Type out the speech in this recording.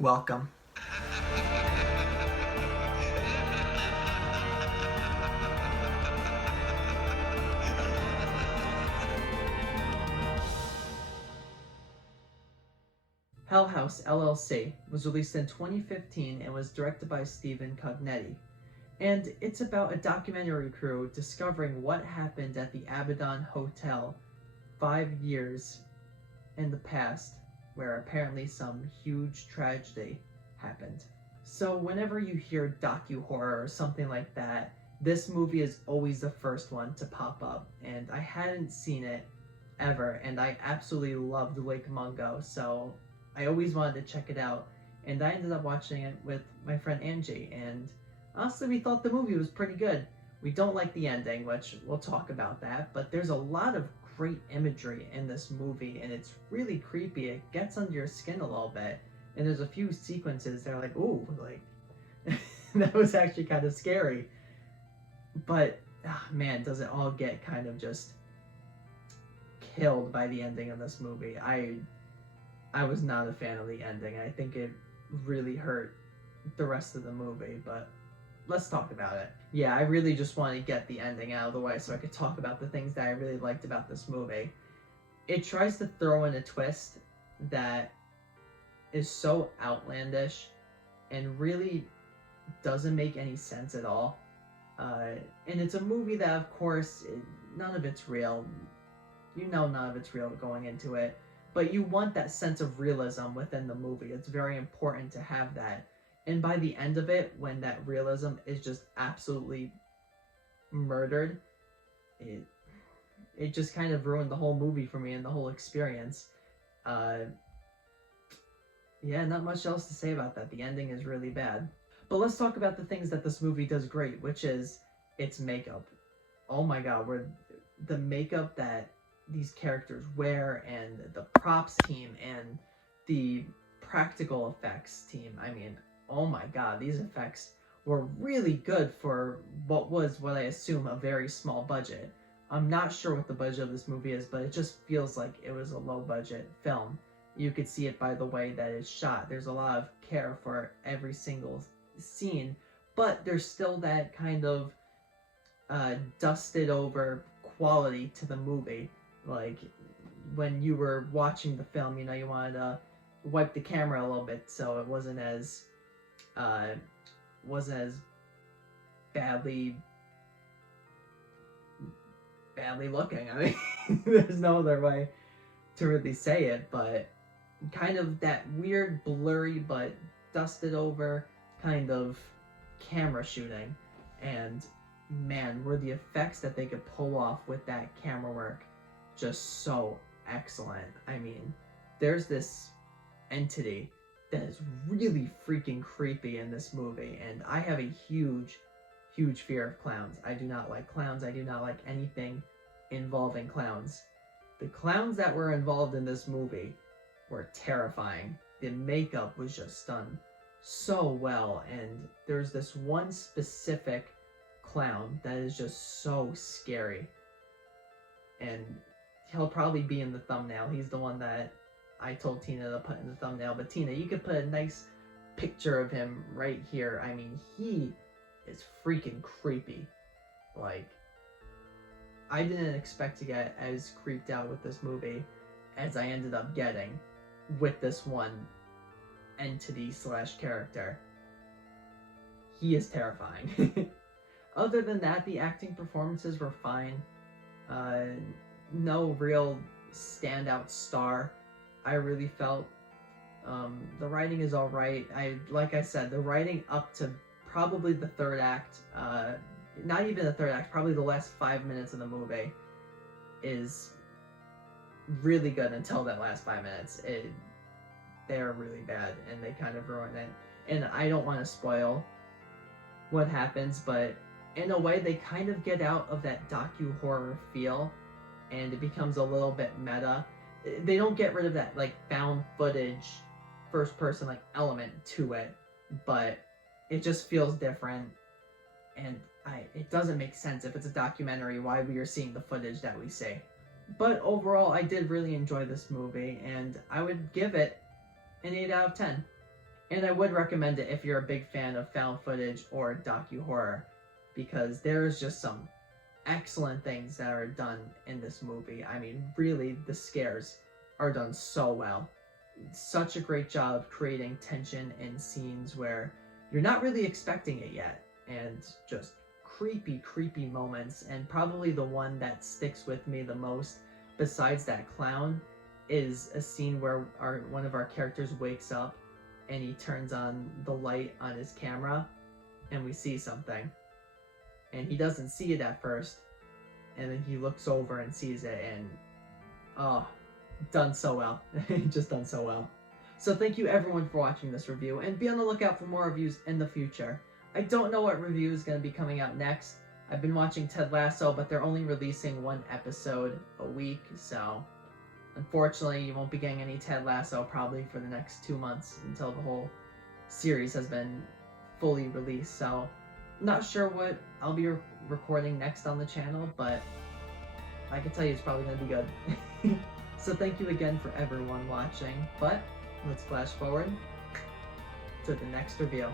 Welcome. Hell House LLC was released in 2015 and was directed by Stephen Cognetti. And it's about a documentary crew discovering what happened at the Abaddon Hotel 5 years in the past, where apparently some huge tragedy happened. So whenever you hear docu-horror or something like that, this movie is always the first one to pop up. And I hadn't seen it ever, and I absolutely loved Lake Mungo, so I always wanted to check it out. And I ended up watching it with my friend Angie, and honestly, we thought the movie was pretty good. We don't like the ending, which we'll talk about that, but there's a lot of great imagery in this movie, and it's really creepy. It gets under your skin a little bit, and there's a few sequences that are like, ooh, like, that was actually kind of scary. But, man, does it all get kind of just killed by the ending of this movie. I was not a fan of the ending. I think it really hurt the rest of the movie, but let's talk about it. Yeah, I really just want to get the ending out of the way so I could talk about the things that I really liked about this movie. It tries to throw in a twist that is so outlandish and really doesn't make any sense at all. And it's a movie that, of course, none of it's real. You know none of it's real going into it, but you want that sense of realism within the movie. It's very important to have that. And by the end of it, when that realism is just absolutely murdered, it just kind of ruined the whole movie for me and the whole experience. Yeah, not much else to say about that. The ending is really bad. But let's talk about the things that this movie does great, which is its makeup. Oh my god, the makeup that these characters wear, and the props team, and the practical effects team. I mean, oh my god, these effects were really good for what I assume a very small budget. I'm not sure what the budget of this movie is, but it just feels like it was a low budget film. You could see it by the way that it's shot. There's a lot of care for every single scene, but there's still that kind of dusted over quality to the movie. Like when you were watching the film, you know, you wanted to wipe the camera a little bit so it wasn't as badly looking. I mean, there's no other way to really say it, but kind of that weird blurry but dusted over kind of camera shooting. And man, were the effects that they could pull off with that camera work just so excellent. I mean, there's this entity that is really freaking creepy in this movie, and I have a huge fear of clowns. I do not like clowns. I do not like anything involving clowns. The clowns that were involved in this movie were terrifying. The makeup was just done so well, and there's this one specific clown that is just so scary, and he'll probably be in the thumbnail. He's the one that I told Tina to put in the thumbnail, but Tina, you could put a nice picture of him right here. I mean, he is freaking creepy. Like, I didn't expect to get as creeped out with this movie as I ended up getting with this one entity / character. He is terrifying. Other than that, the acting performances were fine. No real standout star, I really felt. The writing is alright. Like I said, the writing up to probably the third act, not even the third act, probably the last 5 minutes of the movie is really good until that last 5 minutes. They're really bad, and they kind of ruin it. And I don't want to spoil what happens, but in a way, they kind of get out of that docu-horror feel, and it becomes a little bit meta. They don't get rid of that, like, found footage, first-person, like, element to it, but it just feels different, and it doesn't make sense. If it's a documentary, why we are seeing the footage that we see. But overall, I did really enjoy this movie, and I would give it an 8 out of 10. And I would recommend it if you're a big fan of found footage or docu-horror, because there's just some excellent things that are done in this movie. I mean, really, the scares are done so well. Such a great job of creating tension in scenes where you're not really expecting it yet, and just creepy moments. And probably the one that sticks with me the most, besides that clown, is a scene where one of our characters wakes up and he turns on the light on his camera and we see something. And he doesn't see it at first, and then he looks over and sees it, and oh, done so well. Just done so well. So thank you everyone for watching this review, and be on the lookout for more reviews in the future. I don't know what review is going to be coming out next. I've been watching Ted Lasso, but they're only releasing one episode a week, so unfortunately you won't be getting any Ted Lasso probably for the next 2 months until the whole series has been fully released. So not sure what I'll be recording next on the channel, but I can tell you it's probably going to be good. So thank you again for everyone watching, but let's flash forward to the next review.